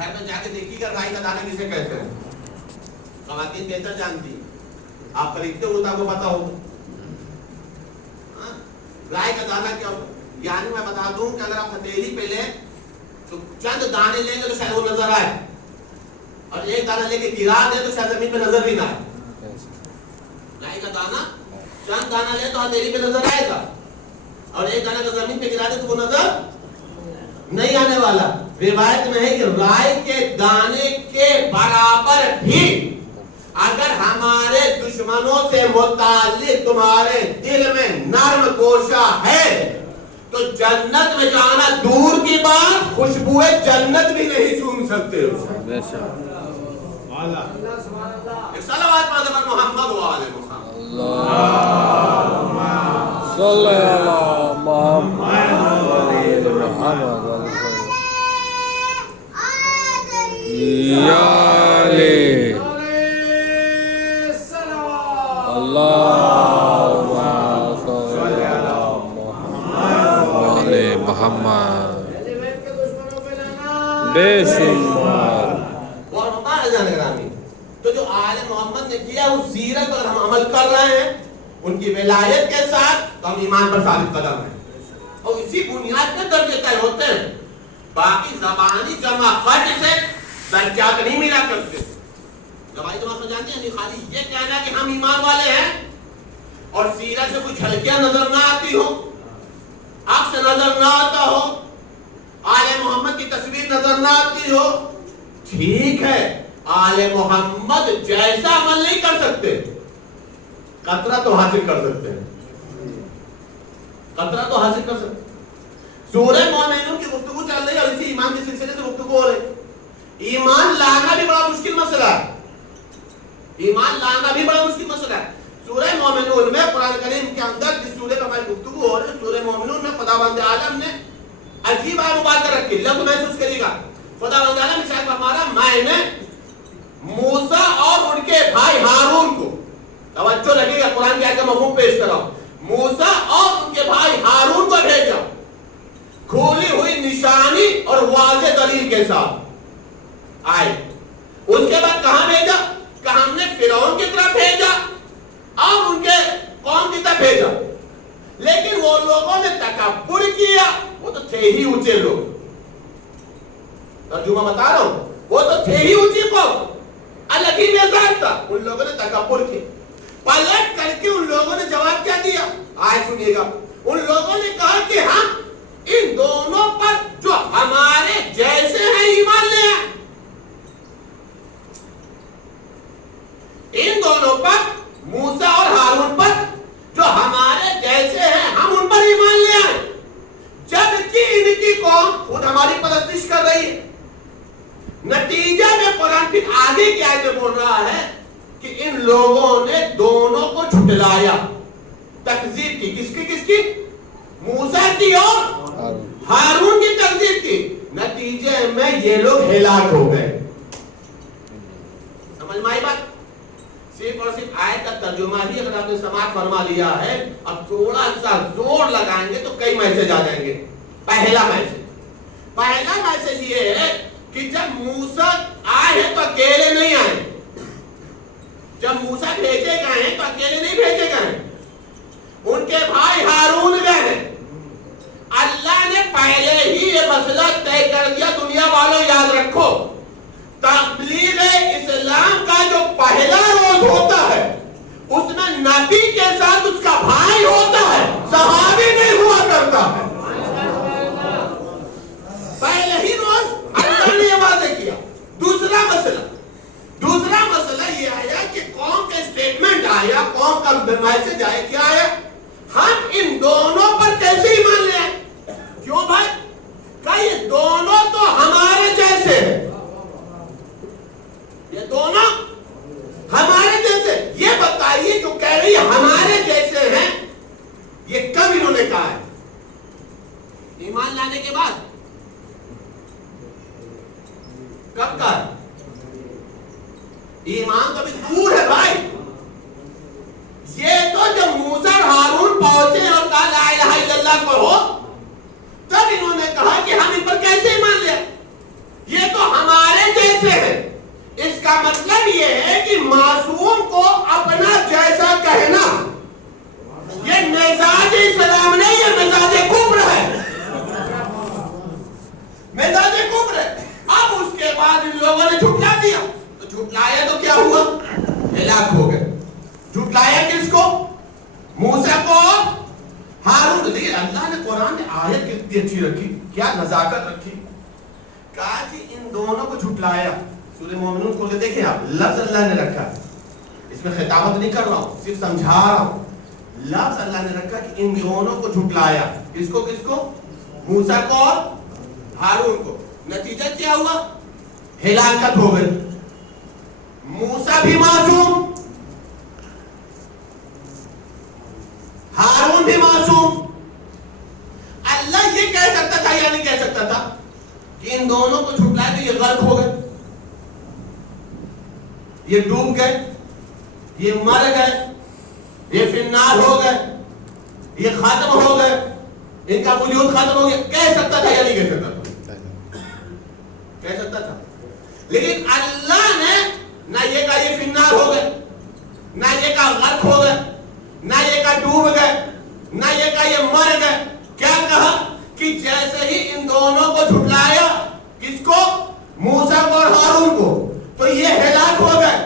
گھر میں جا کے دیکھیے گا رائی کا دانا کسے کہتے ہیں. خواتین بہتر جانتی, آپ خریدتے ہو تو آپ کو پتا ہوگا رائی کا دانا کیا ہوگا. یعنی میں بتا دوں کہ اگر آپ ہتھیلی پہ لیں تو چند دانے لیں گے تو شاید وہ نظر آئے, اور ایک دانا لے کے گرا دیں تو شاید زمین پہ نظر بھی نہ آئے. رائی کا دانا چند دانا لیں تو ہتھیلی پہ نظر آئے گا, اور ایک دانا اگر زمین پہ گرا دیں تو وہ نظر نہیں آنے والا. روایت میں ہے کہ رائی کے دانے کے برابر بھی اگر ہمارے دشمنوں سے متعلق تمہارے دل میں نرم گوشہ ہے تو جنت میں جانا دور کی بات, خوشبوئے جنت بھی نہیں سونگ سکتے ہو. صلوات پڑھتے پر محمد و آل محمد. اللہم صلی علی محمد و آل محمد یا علی اللہم صلی علی محمد و آل محمد بے شمار. اور مبارک جانے گرامی, تو جو آل محمد نے کیا اس سیرت پر ہم عمل کر رہے ہیں, ان کی ولایت کے ساتھ, تو ہم ایمان پر ثابت قدم ہیں, اور اسی بنیاد پہ درجے طے ہوتے ہیں. باقی زبانی جمع خط سے درجات نہیں ملا کرتے. زبانی جمع خط جانتے ہیں, خالی یہ کہنا کہ ہم ایمان والے ہیں اور سیرت سے کوئی جھلکیاں نظر نہ آتی ہو, عکس نظر نہ آتا ہو, آل محمد کی تصویر نظر نہ آتی ہو, ٹھیک ہے آل محمد جیسا عمل نہیں کر سکتے, قطرہ تو حاصل کر سکتے ہیں, قطرہ تو حاصل کر سکتے. سورہ مومنون کی گفتگو چل رہی ہے اور اسی ایمان کے سلسلے سے گفتگو ہو رہی. ایمان لانا بھی بڑا مشکل مسئلہ ہے, ایمان لانا بھی بڑا مشکل مسئلہ ہے. سورہ مومنون میں قرآن کریم کے اندر جس سورہ کا ہماری گفتگو ہو رہی ہے, سورہ مومنون میں خداوند عالم نے عجیب آیت مبارکہ رکھی. لفظ محسوس کریے گا, خداوند عالم نے شاید ہمارا میں نے موسیٰ اور ان کے بھائی ہارون کو, توجہ رکھیے گا قرآن کی آیت کا مفہوم پیش کر رہا ہوں, موسیٰ اور ان کے بھائی ہارون کو بھیجا کھولی ہوئی نشانی اور واضح دلیل کے ساتھ آئے. اس کے بعد کہاں بھیجا, کہ ہم نے فرعون کی طرف بھیجا اور ان کے قوم کی طرف بھیجا, لیکن وہ لوگوں نے تکبر کیا. وہ تو تھے ہی اونچے لوگ, ترجمہ بتا رہا ہوں, وہ تو تھے ہی اونچی قوم, الگ ہی مزاج تھا, ان لوگوں نے تکبر کیا. پلٹ کر کے ان لوگوں نے جواب کیا دیا, آئے سنیے گا. ان لوگوں نے کہا کہ ہم ان دونوں پر جو ہمارے جیسے ہیں ایمان لے آئے, ان دونوں پر, موسیٰ اور ہارون پر جو ہمارے جیسے ہیں ہم ان پر ایمان لے آئے, جبکہ ان کی قوم خود ہماری پرستش کر رہی ہے. نتیجہ میں قرآن پھر آگے کی آیت میں بول رہا ہے کہ ان لوگوں نے دونوں کو جھٹلایا, تکذیب کی. کس کی موسیٰ کی اور ہارون کی تکذیب کی. نتیجے میں یہ لوگ ہلاک ہو گئے. سمجھ میں آئی بات؟ صرف اور صرف آیت کا ترجمہ ہی اگر آپ نے سماعت فرما لیا ہے, اب تھوڑا سا زور لگائیں گے تو کئی میسج آ جائیں گے. پہلا میسج یہ ہے کہ جب موسیٰ آئے ہیں تو اکیلے نہیں آئے, جب موسیٰ بھیجے گئے ہیں تو اکیلے نہیں بھیجے گئے, ان کے بھائی ہارون گئے ہیں. اللہ نے پہلے ہی یہ مسئلہ طے کر دیا. دنیا والوں یاد رکھو, تبلیغ اسلام کا جو پہلا روز ہوتا ہے اس میں نبی کے ساتھ اس کا بھائی ہوتا ہے, صحابی نہیں ہوا کرتا ہے. پہلے ہی روز اللہ نے یہ واضح کیا. دوسرا مسئلہ یہ آیا کہ قوم کا اسٹیٹمنٹ آیا, قوم کا میسج آیا, کیا آیا, ہم ان دونوں پر کیسے ایمان لے آئے. کیوں بھائی, کہ یہ دونوں تو ہمارے جیسے ہیں, یہ دونوں ہمارے جیسے. یہ بتائیے جو کہہ رہی ہمارے جیسے ہیں, یہ کب انہوں نے کہا ہے, ایمان لانے کے بعد, کب کہا ہے؟ ایمان تو بھی دور ہے بھائی. یہ تو جب موسیٰ اور ہارون پہنچے اور کہا لا الہ الا اللہ کہو, تب انہوں نے کہا کہ ہم ان پر کیسے ایمان لیں, یہ تو ہمارے کا مطلب یہ ہے کہ معصوم کو اپنا جیسا کہنا یہ مزاج اسلام نہیں، یہ مزاج کفر ہے، مزاج کفر ہے۔ اب اس کے بعد ان لوگوں نے جھٹلا دیا، تو جھٹلایا تو کیا ہوا؟ ہلاک ہو گئے۔ جھٹلایا کس کو؟ موسیٰ کو، ہارون۔ دیکھیے اللہ نے قرآن میں آیت کتنی اچھی رکھی، کیا نزاکت رکھی، کہا کہ ان دونوں کو جھٹلایا۔ سورہ مومنون کھول کے دیکھیں آپ، لفظ اللہ نے رکھا، اس میں خطابت نہیں کر رہا ہوں، صرف سمجھا رہا ہوں۔ لفظ اللہ نے رکھا کہ ان دونوں کو جھٹلایا، کس کو؟ موسیٰ کو اور ہارون کو۔ نتیجہ کیا ہوا؟ ہلاکت ہو گئی۔ موسیٰ بھی معصوم، ہارون بھی معصوم۔ اللہ یہ کہہ سکتا تھا یا نہیں کہہ سکتا تھا کہ ان دونوں کو جھٹلایا تو یہ غرق ہو گئے، یہ ڈوب گئے، یہ مر گئے، یہ فی النار ہو گئے، یہ ختم ہو گئے، ان کا وجود ختم ہو گیا؟ کہہ سکتا تھا یا نہیں کہہ سکتا تھا؟ کہہ سکتا تھا۔ لیکن اللہ نے نہ یہ کہا یہ فی النار ہو گئے، نہ یہ کہا غرق ہو گئے، نہ یہ کہا ڈوب گئے، نہ یہ کہا یہ مر گئے۔ کیا کہا کہ جیسے ہی ان دونوں کو جھٹلایا، کس کو؟ موسیٰ کو اور ہارون کو، تو یہ ہلاک ہو گئے۔